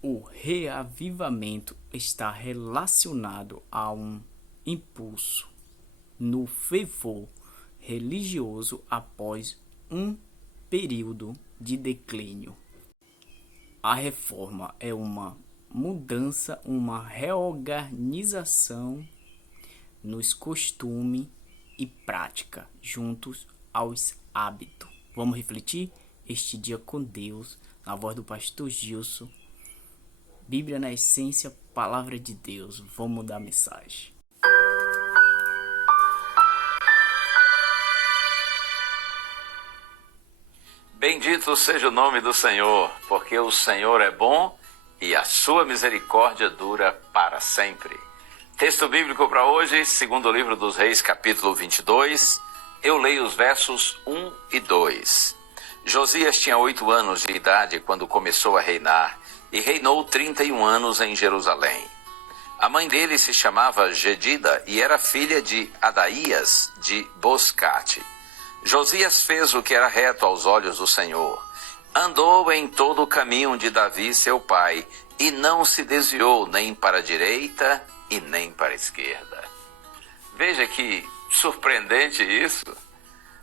O reavivamento está relacionado a um impulso no fervor religioso após um período de declínio. A reforma é uma mudança, uma reorganização nos costumes e prática juntos aos hábitos. Vamos refletir este dia com Deus, na voz do pastor Gilson. Bíblia na essência, palavra de Deus. Vamos dar a mensagem. Bendito seja o nome do Senhor, porque o Senhor é bom e a sua misericórdia dura para sempre. Texto bíblico para hoje, segundo o livro dos Reis, capítulo 22. Eu leio os versos 1 e 2. Josias tinha 8 anos de idade quando começou a reinar e reinou 31 anos em Jerusalém. A mãe dele se chamava Gedida e era filha de Adaías de Boscate. Josias fez o que era reto aos olhos do Senhor. Andou em todo o caminho de Davi, seu pai, e não se desviou nem para a direita e nem para a esquerda. Veja que surpreendente isso.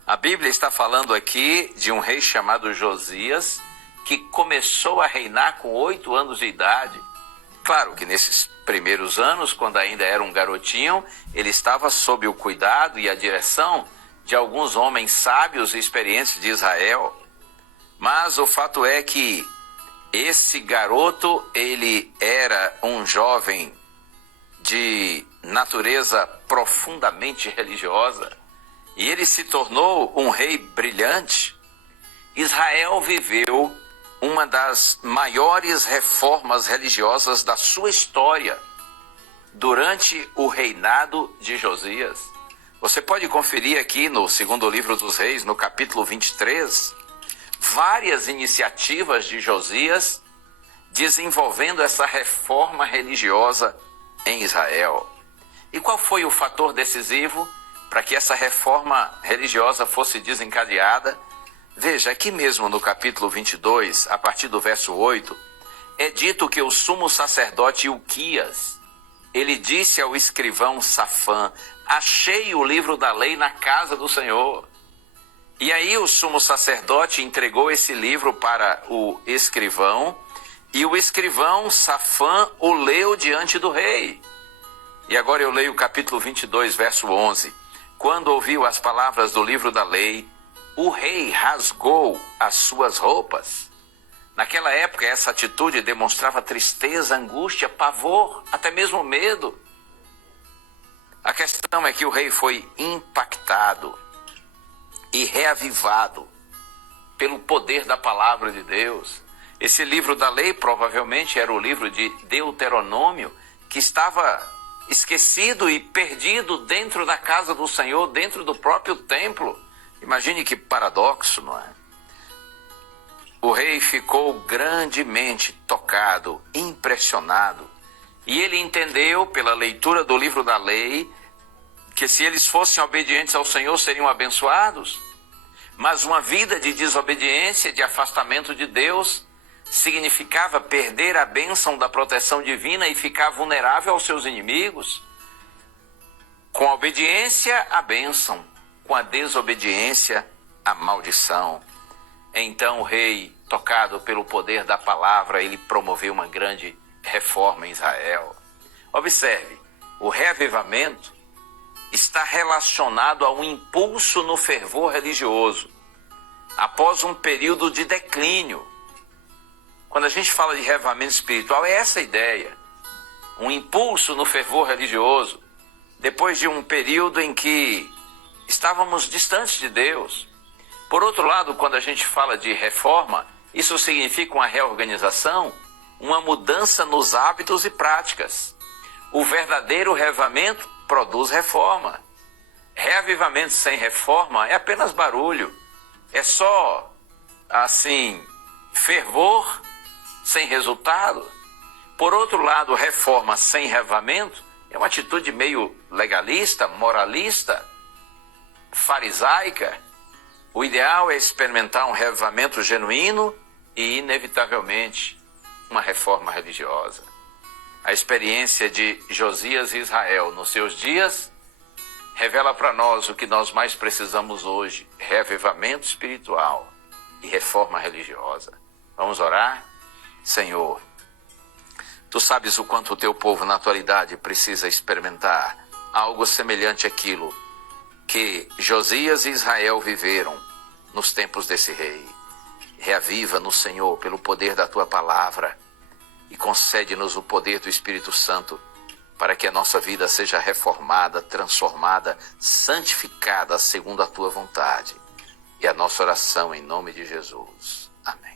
A Bíblia está falando aqui de um rei chamado Josias, que começou a reinar com 8 anos de idade. Claro que nesses primeiros anos, quando ainda era um garotinho, ele estava sob o cuidado e a direção de alguns homens sábios e experientes de Israel. Mas o fato é que esse garoto, ele era um jovem de natureza profundamente religiosa e ele se tornou um rei brilhante. Israel viveu uma das maiores reformas religiosas da sua história durante o reinado de Josias. Você pode conferir aqui no segundo livro dos Reis, no capítulo 23, várias iniciativas de Josias desenvolvendo essa reforma religiosa em Israel. E qual foi o fator decisivo para que essa reforma religiosa fosse desencadeada? Veja, aqui mesmo no capítulo 22, a partir do verso 8, é dito que o sumo sacerdote Ilquias, ele disse ao escrivão Safã: achei o livro da lei na casa do Senhor. E aí o sumo sacerdote entregou esse livro para o escrivão, e o escrivão Safã o leu diante do rei. E agora eu leio o capítulo 22, verso 11. Quando ouviu as palavras do livro da lei, o rei rasgou as suas roupas. Naquela época, essa atitude demonstrava tristeza, angústia, pavor, até mesmo medo. A questão é que o rei foi impactado e reavivado pelo poder da palavra de Deus. Esse livro da lei provavelmente era o livro de Deuteronômio, que estava esquecido e perdido dentro da casa do Senhor, dentro do próprio templo. Imagine que paradoxo, não é? O rei ficou grandemente tocado, impressionado, e ele entendeu pela leitura do livro da lei que se eles fossem obedientes ao Senhor seriam abençoados, mas uma vida de desobediência, de afastamento de Deus, significava perder a bênção da proteção divina e ficar vulnerável aos seus inimigos. Com a obediência, a bênção; com a desobediência, a maldição. Então o rei, tocado pelo poder da palavra, ele promoveu uma grande reforma em Israel. Observe, o reavivamento está relacionado a um impulso no fervor religioso, após um período de declínio. Quando a gente fala de reavivamento espiritual, é essa a ideia. Um impulso no fervor religioso, depois de um período em que estávamos distantes de Deus. Por outro lado, quando a gente fala de reforma, isso significa uma reorganização, uma mudança nos hábitos e práticas. O verdadeiro reavivamento produz reforma. Reavivamento sem reforma é apenas barulho. É só, assim, fervor sem resultado. Por outro lado, reforma sem reavivamento é uma atitude meio legalista, moralista, farisaica. O ideal é experimentar um reavivamento genuíno e, inevitavelmente, uma reforma religiosa. A experiência de Josias e Israel nos seus dias revela para nós o que nós mais precisamos hoje: reavivamento espiritual e reforma religiosa. Vamos orar? Senhor, Tu sabes o quanto o Teu povo na atualidade precisa experimentar algo semelhante àquilo que Josias e Israel viveram nos tempos desse rei. Reaviva-nos, Senhor, pelo poder da Tua palavra e concede-nos o poder do Espírito Santo para que a nossa vida seja reformada, transformada, santificada segundo a Tua vontade. E a nossa oração em nome de Jesus. Amém.